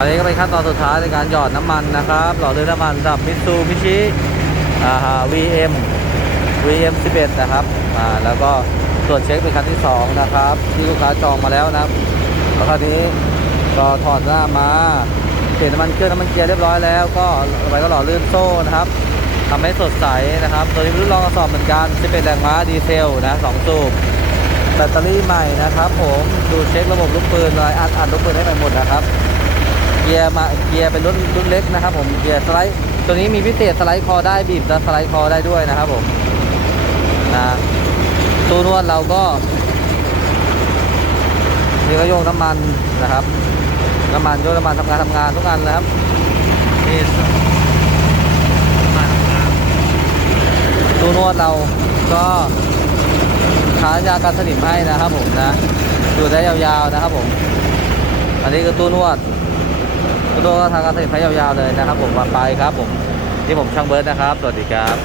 อันนี้ก็เป็นขั้นตอนสุดท้ายในการหยอดน้ำมันนะครับหล่อลื่นน้ำมันสำหรับมิตซูมิชิอ่าฮะ VM VM 11นะครับอ่าแล้วก็ตรวจเช็คเป็นครั้งที่สองนะครับที่ลูกค้าจองมาแล้วนะครับแล้วคราวนี้ก็ถอดหน้ามาเปลี่ยนน้ำมันเครื่องน้ำมันเกียร์เรียบร้อยแล้ว ก็ไปก็หล่อลื่นโซ่นะครับทำให้สดใสนะครับตัวนี้รุ่นรองกระสอบเหมือนกัน11แรงม้าดีเซลนะสองสูบแบตเตอรี่ใหม่นะครับ ผมดูเช็คระบบลูกปืนอะไรอัดอัดลูกปืนให้ใหม่หมดียร์มาเกียร์เป็นรุ่นรุ่นเล็กนะครับผมเกียร์สไลด์ตัวนี้มีพิเศษสไลด์คอได้บีบและสไลด์คอได้ด้วยนะครับผมนะตู้นวดเราก็นี่ก็โยกน้ำมันนะครับน้ำมันโยกน้ำมันทำงานทำงานทุกอันนะครับนี่ตู้นวดเราก็ทายากันสนิมให้นะครับผมนะอยู่ได้ยาวๆนะครับผม อันนี้คือตู้นวด ตัวดก็ทางการสนิมให้ยาวๆเลยนะครับ ผมวันไปครับ ผมที่ผมช่างเบิร์ดนะครับ สวัสดีครับ